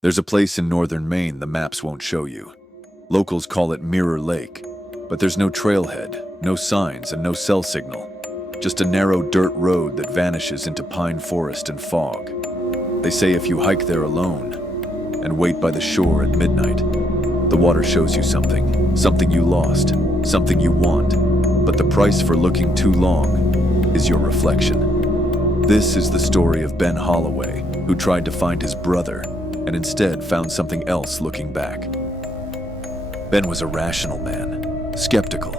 There's a place in northern Maine the maps won't show you. Locals call it Mirror Lake, but there's no trailhead, no signs, and no cell signal. Just a narrow dirt road that vanishes into pine forest and fog. They say if you hike there alone and wait by the shore at midnight, the water shows you something you lost, something you want, but the price for looking too long is your reflection. This is the story of Ben Holloway, who tried to find his brother and instead found something else looking back. Ben was a rational man, skeptical,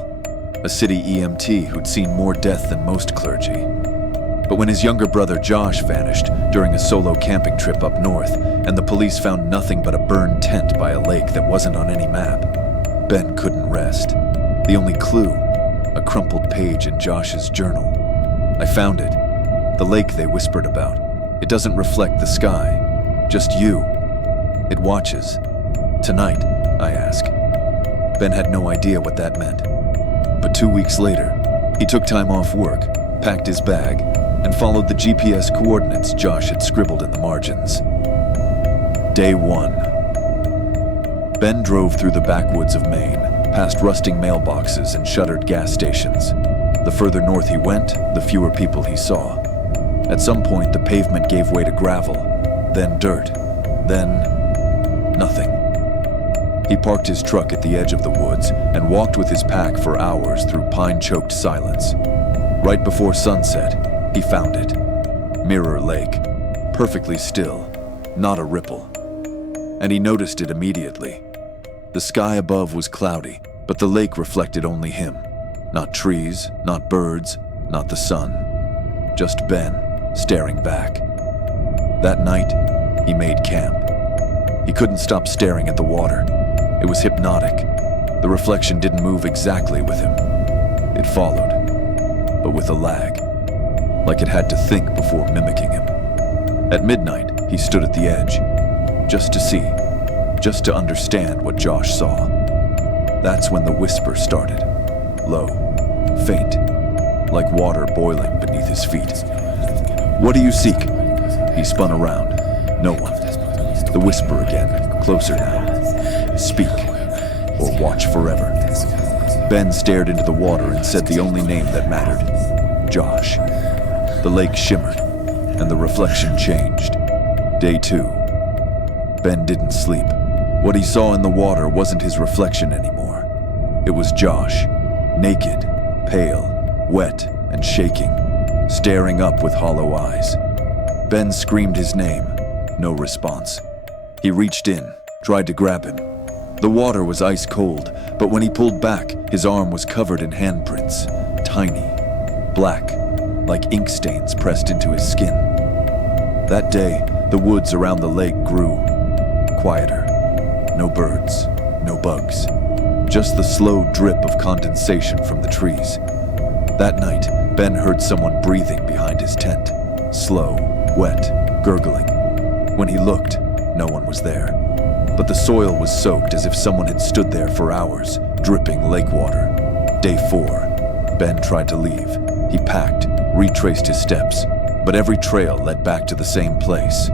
a city EMT who'd seen more death than most clergy. But when his younger brother Josh vanished during a solo camping trip up north, and the police found nothing but a burned tent by a lake that wasn't on any map, Ben couldn't rest. The only clue, a crumpled page in Josh's journal. I found it. The lake they whispered about. It doesn't reflect the sky, just you. It watches. Tonight, I ask. Ben had no idea what that meant. But 2 weeks later, he took time off work, packed his bag, and followed the GPS coordinates Josh had scribbled in the margins. Day 1. Ben drove through the backwoods of Maine, past rusting mailboxes and shuttered gas stations. The further north he went, the fewer people he saw. At some point, the pavement gave way to gravel, then dirt, then nothing. He parked his truck at the edge of the woods and walked with his pack for hours through pine-choked silence. Right before sunset, he found it. Mirror Lake, perfectly still, not a ripple. And he noticed it immediately. The sky above was cloudy, but the lake reflected only him. Not trees, not birds, not the sun. Just Ben, staring back. That night, he made camp. He couldn't stop staring at the water. It was hypnotic. The reflection didn't move exactly with him. It followed, but with a lag, like it had to think before mimicking him. At midnight, he stood at the edge, just to see, just to understand what Josh saw. That's when the whisper started, low, faint, like water boiling beneath his feet. "What do you seek?" He spun around. No one. The whisper again, closer now. "Speak, or watch forever." Ben stared into the water and said the only name that mattered, Josh. The lake shimmered, and the reflection changed. Day 2. Ben didn't sleep. What he saw in the water wasn't his reflection anymore. It was Josh, naked, pale, wet, and shaking, staring up with hollow eyes. Ben screamed his name. No response. He reached in, tried to grab him. The water was ice cold, but when he pulled back, his arm was covered in handprints, tiny, black, like ink stains pressed into his skin. That day, the woods around the lake grew quieter. No birds, no bugs, just the slow drip of condensation from the trees. That night, Ben heard someone breathing behind his tent, slow, wet, gurgling. When he looked, no one was there. But the soil was soaked as if someone had stood there for hours, dripping lake water. Day 4. Ben tried to leave. He packed, retraced his steps, but every trail led back to the same place,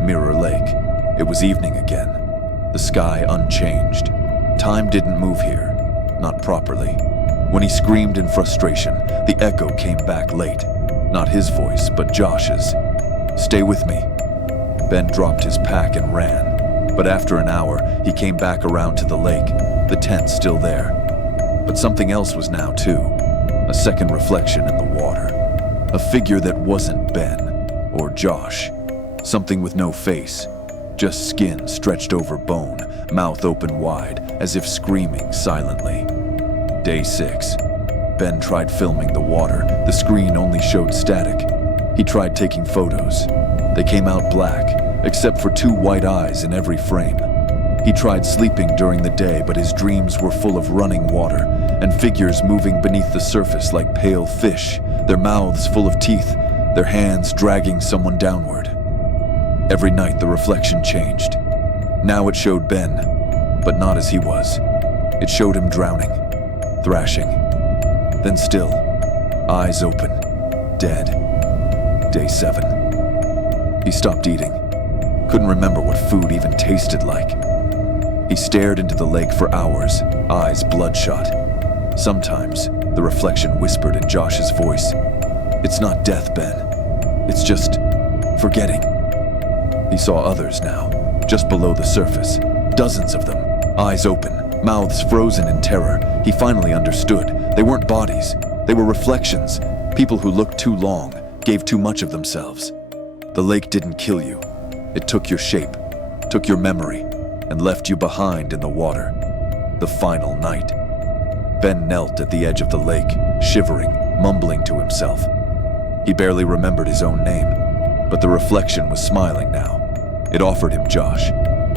Mirror Lake. It was evening again, the sky unchanged. Time didn't move here, not properly. When he screamed in frustration, the echo came back late. Not his voice, but Josh's. "Stay with me." Ben dropped his pack and ran. But after an hour, he came back around to the lake, the tent still there. But something else was now too, a second reflection in the water. A figure that wasn't Ben, or Josh. Something with no face, just skin stretched over bone, mouth open wide, as if screaming silently. Day 6. Ben tried filming the water. The screen only showed static. He tried taking photos. They came out black, except for 2 white eyes in every frame. He tried sleeping during the day, but his dreams were full of running water and figures moving beneath the surface like pale fish, their mouths full of teeth, their hands dragging someone downward. Every night the reflection changed. Now it showed Ben, but not as he was. It showed him drowning, thrashing, then still, eyes open, dead. Day 7. He stopped eating. Couldn't remember what food even tasted like. He stared into the lake for hours, eyes bloodshot. Sometimes, the reflection whispered in Josh's voice, "It's not death, Ben. It's just forgetting." He saw others now, just below the surface. Dozens of them, eyes open, mouths frozen in terror. He finally understood. They weren't bodies. They were reflections. People who looked too long, gave too much of themselves. The lake didn't kill you. It took your shape, took your memory, and left you behind in the water. The final night. Ben knelt at the edge of the lake, shivering, mumbling to himself. He barely remembered his own name, but the reflection was smiling now. It offered him Josh.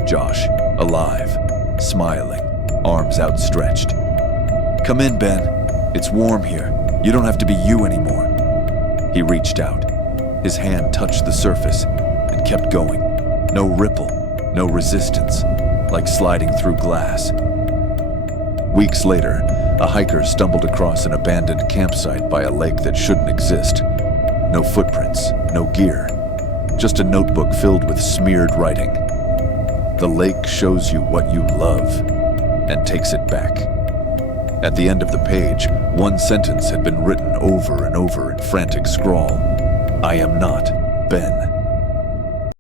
Josh, alive, smiling, arms outstretched. "Come in, Ben. It's warm here. You don't have to be you anymore." He reached out. His hand touched the surface and kept going. No ripple, no resistance, like sliding through glass. Weeks later, a hiker stumbled across an abandoned campsite by a lake that shouldn't exist. No footprints, no gear, just a notebook filled with smeared writing. "The lake shows you what you love and takes it back." At the end of the page, one sentence had been written over and over in frantic scrawl. "I am not Ben."